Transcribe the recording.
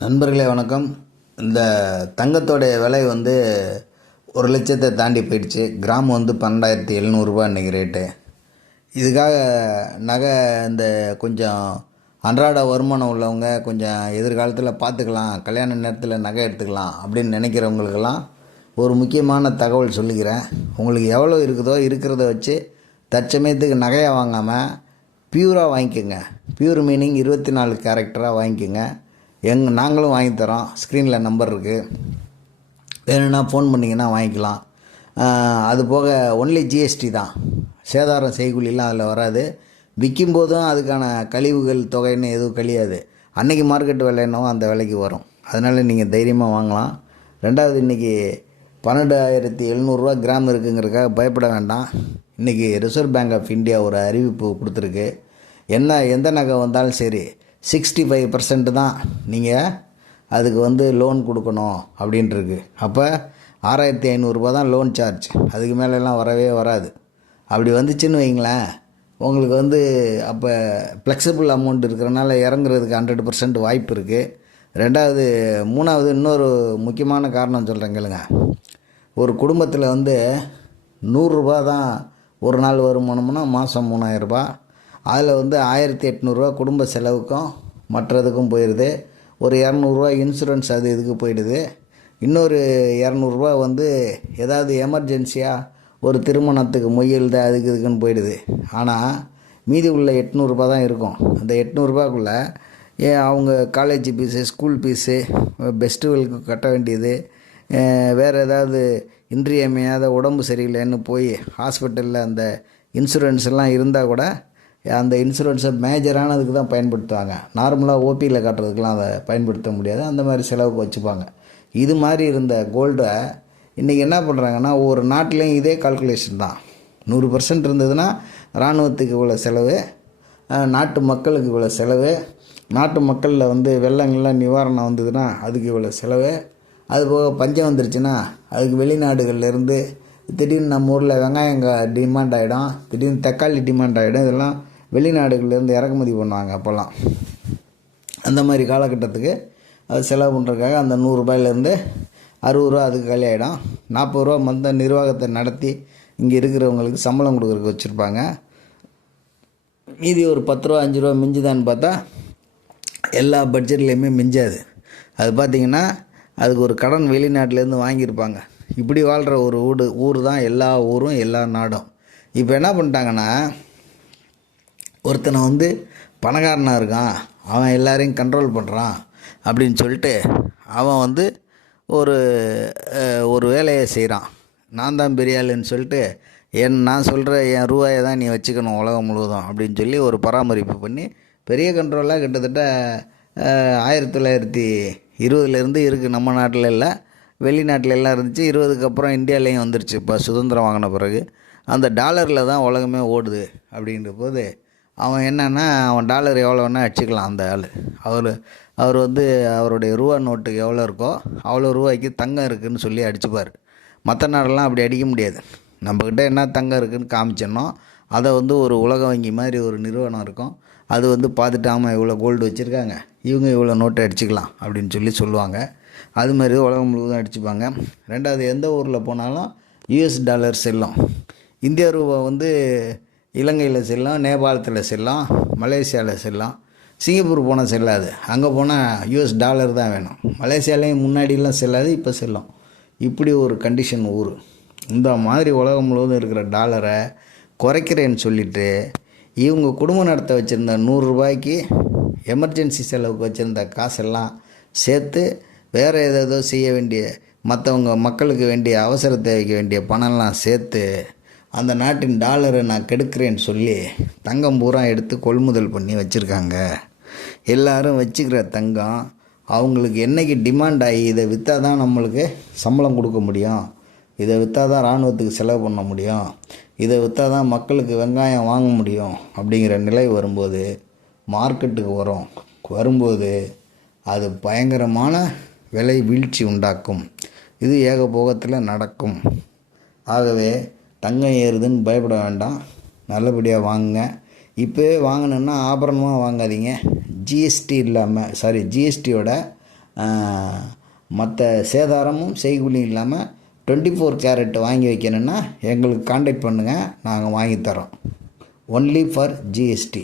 நண்பர்களே வணக்கம். இந்த தங்கத்தோடைய விலை வந்து 1,00,000 தாண்டி போயிடுச்சு. கிராம் வந்து 12,700 இன்றைக்கி ரேட்டு. இதுக்காக நகை இந்த கொஞ்சம் அன்றாட வருமானம் உள்ளவங்க கொஞ்சம் எதிர்காலத்தில் பார்த்துக்கலாம், கல்யாண நேரத்தில் நகை எடுத்துக்கலாம் அப்படின்னு நினைக்கிறவங்களுக்கெல்லாம் ஒரு முக்கியமான தகவல் சொல்லிக்கிறேன். உங்களுக்கு எவ்வளோ இருக்குதோ இருக்கிறத வச்சு தற்சமயத்துக்கு நகையாக வாங்காமல் பியூராக வாங்கிக்கோங்க. பியூர் மீனிங் 24 கேரக்டராக வாங்கிக்கோங்க. நாங்களும் வாங்கி தரோம். ஸ்க்ரீனில் நம்பர் இருக்குது, வேணும்னா ஃபோன் பண்ணிங்கன்னா வாங்கிக்கலாம். அது போக ஒன்லி ஜிஎஸ்டி தான், சேதாரம் செய்கூலிலாம் அதில் வராது. விற்கும்போதும் அதுக்கான கழிவுகள் தொகைன்னு எதுவும் கழியாது. அன்றைக்கி மார்க்கெட் விலை என்னவோ அந்த விலைக்கு வரும். அதனால் நீங்கள் தைரியமாக வாங்கலாம். ரெண்டாவது, இன்றைக்கி 12,700 கிராம் இருக்குங்கிறதுக்காக பயப்பட வேண்டாம். இன்றைக்கி ரிசர்வ் பேங்க் ஆஃப் இந்தியா ஒரு அறிவிப்பு கொடுத்துருக்கு. எந்த நகை வந்தாலும் சரி 65% தான் நீங்கள் அதுக்கு வந்து லோன் கொடுக்கணும் அப்படின்ட்டுருக்கு. அப்போ 6,500 தான் லோன் சார்ஜ். அதுக்கு மேலெல்லாம் வரவே வராது. அப்படி வந்துச்சுன்னு வைங்களேன், உங்களுக்கு வந்து அப்போ ஃப்ளெக்சிபிள் அமௌண்ட் இருக்கிறனால இறங்குறதுக்கு 100% வாய்ப்பு இருக்குது. மூணாவது இன்னொரு முக்கியமான காரணம் சொல்கிறேன் கேளுங்க. ஒரு குடும்பத்தில் வந்து 100 ரூபா தான் ஒரு நாள் வருமானம்னா மாதம் 3,000 அதில் வந்து 1,800 குடும்ப செலவுக்கும் மற்றதுக்கும் போயிடுது. ஒரு 200 இன்சூரன்ஸ் அது இதுக்கு போயிடுது. இன்னொரு 200 வந்து ஏதாவது எமர்ஜென்சியாக ஒரு திருமணத்துக்கு மொய்யெழுத அதுக்கு இதுக்குன்னு போயிடுது. ஆனால் மீதி உள்ள 800 தான் இருக்கும். அந்த 800 அவங்க காலேஜ் ஃபீஸு, ஸ்கூல் ஃபீஸு, ஃபெஸ்டிவலுக்கு கட்ட வேண்டியது, வேறு ஏதாவது இன்றியமையாத உடம்பு சரியில்லைன்னு போய் ஹாஸ்பிட்டலில் அந்த இன்சூரன்ஸ் எல்லாம் இருந்தால் கூட அந்த இன்சூரன்ஸை மேஜரானதுக்கு தான் பயன்படுத்துவாங்க. நார்மலாக ஓபியில் காட்டுறதுக்கெலாம் அதை பயன்படுத்த முடியாது. அந்த மாதிரி செலவுக்கு வச்சுப்பாங்க. இது மாதிரி இருந்த கோல்டை இன்றைக்கி என்ன பண்ணுறாங்கன்னா, ஒவ்வொரு நாட்டிலையும் இதே கால்குலேஷன் தான். 100% இருந்ததுன்னா இராணுவத்துக்கு இவ்வளோ செலவு, நாட்டு மக்களுக்கு இவ்வளோ செலவு, நாட்டு மக்களில் வந்து வெள்ளங்கள்லாம் நிவாரணம் வந்ததுன்னா அதுக்கு இவ்வளோ செலவு, அதுபோக பஞ்சம் வந்துருச்சுன்னா அதுக்கு வெளிநாடுகள்லேருந்து திடீர்னு நம்ம ஊரில் வெங்காயம் டிமாண்ட் ஆகிடும், திடீர்னு தக்காளி டிமாண்ட் ஆகிடும். இதெல்லாம் வெளிநாடுகள்லேருந்து இறக்குமதி பண்ணுவாங்க அப்போல்லாம். அந்த மாதிரி காலகட்டத்துக்கு அது செலவு பண்ணுறதுக்காக அந்த 100 ரூபாயிலேருந்து 60 ரூபா அதுக்கு காலி ஆகிடும். 40 ரூபா மொத்த நிர்வாகத்தை நடத்தி இங்கே இருக்கிறவங்களுக்கு சம்பளம் கொடுக்குறதுக்கு வச்சுருப்பாங்க. மீதி ஒரு 10 ரூபா 5 ரூபா மிஞ்சுதான்னு பார்த்தா எல்லா பட்ஜெட்லேயுமே மிஞ்சாது. அது பார்த்திங்கன்னா அதுக்கு ஒரு கடன் வெளிநாட்டிலேருந்து வாங்கியிருப்பாங்க. இப்படி வாழ்கிற ஒரு ஊர் தான் எல்லா ஊரும் எல்லா நாடும். இப்போ என்ன பண்ணிட்டாங்கன்னா, ஒருத்தனை வந்து பணக்காரனாக இருக்கான், அவன் எல்லாரையும் கண்ட்ரோல் பண்ணுறான் அப்படின்னு சொல்லிட்டு அவன் வந்து ஒரு வேலையை செய்கிறான். நான் தான் பெரிய ஆளுன்னு சொல்லிட்டு நான் சொல்கிற என் ரூபாயை தான் நீ வச்சுக்கணும் உலகம் முழுவதும் அப்படின்னு சொல்லி ஒரு பராமரிப்பு பண்ணி பெரிய கண்ட்ரோலாக கிட்டத்தட்ட 1920 இருக்குது. நம்ம நாட்டில் இல்லை, வெளிநாட்டில் எல்லாம் இருந்துச்சு. 20க்கு அப்புறம் இந்தியாவிலையும் வந்துருச்சு. இப்போ சுதந்திரம் வாங்கின பிறகு அந்த டாலரில் தான் உலகமே ஓடுது. அப்படின்ற போது அவன் என்னென்னா, அவன் டாலர் எவ்வளோன்னா அடிச்சுக்கலாம். அந்த அவர் வந்து அவருடைய ரூபா நோட்டுக்கு எவ்வளோ இருக்கோ அவ்வளோ ரூபாய்க்கு தங்கம் இருக்குதுன்னு சொல்லி அடிச்சுப்பார். மற்ற நாடெல்லாம் அப்படி அடிக்க முடியாது. நம்மக்கிட்ட என்ன தங்கம் இருக்குதுன்னு காமிச்சோன்னா அதை வந்து ஒரு உலக வங்கி மாதிரி ஒரு நிறுவனம் இருக்கும், அது வந்து பார்த்துட்டு ஆமாம் இவ்வளோ கோல்டு வச்சுருக்காங்க, இவங்க இவ்வளோ நோட்டை அடிச்சுக்கலாம் அப்படின்னு சொல்லுவாங்க. அது மாதிரி உலகம் முழுவதும் அடிச்சுப்பாங்க. ரெண்டாவது, எந்த ஊரில் போனாலும் யூஎஸ் டாலர் செல்லும். இந்திய ரூபா வந்து இலங்கையில் செல்லும், நேபாளத்தில் செல்லும், மலேசியாவில் செல்லும். சிங்கப்பூர் போனால் செல்லாது. அங்கே போனால் யூஎஸ் டாலர் தான் வேணும். மலேசியாலேயும் முன்னாடிலாம் செல்லாது, இப்போ செல்லும். இப்படி ஒரு கண்டிஷன் ஊர். இந்த மாதிரி உலகம் முழுவதும் இருக்கிற டாலரை குறைக்கிறேன்னு சொல்லிவிட்டு இவங்க குடும்பம் நடத்த வச்சுருந்த 100 ரூபாய்க்கு எமர்ஜென்சி செலவுக்கு வச்சுருந்த காசெல்லாம் சேர்த்து வேறு ஏதோ செய்ய வேண்டிய மற்றவங்க மக்களுக்கு வேண்டிய அவசர தேவைக்கு வேண்டிய பணம்லாம் சேர்த்து அந்த நாட்டின் டாலரை நான் கெடுக்கிறேன்னு சொல்லி தங்கம் பூரா எடுத்து கொள்முதல் பண்ணி வச்சுருக்காங்க. எல்லோரும் வச்சுக்கிற தங்கம் அவங்களுக்கு என்றைக்கு டிமாண்ட் ஆகி இதை விற்றா தான் நம்மளுக்கு சம்பளம் கொடுக்க முடியும், இதை விற்றா தான் இராணுவத்துக்கு செலவு பண்ண முடியும், இதை விற்றா தான் மக்களுக்கு வெங்காயம் வாங்க முடியும் அப்படிங்கிற நிலை வரும்போது மார்க்கெட்டுக்கு வரும்போது அது பயங்கரமான விலை வீழ்ச்சி உண்டாக்கும். இது ஏகபோகத்தில் நடக்கும். ஆகவே தங்கம் ஏறுதுன்னு பயப்பட வேண்டாம், நல்லபடியாக வாங்குங்க. இப்போவே வாங்கணுன்னா ஆபரணமாக வாங்காதீங்க. ஜிஎஸ்டியோட மற்ற சேதாரமும் செய்கூலியும் இல்லாமல் 24 கேரட் வாங்கி வைக்கணுன்னா எங்களுக்கு காண்டாக்ட் பண்ணுங்கள், நாங்கள் வாங்கித்தரோம். Only for GST.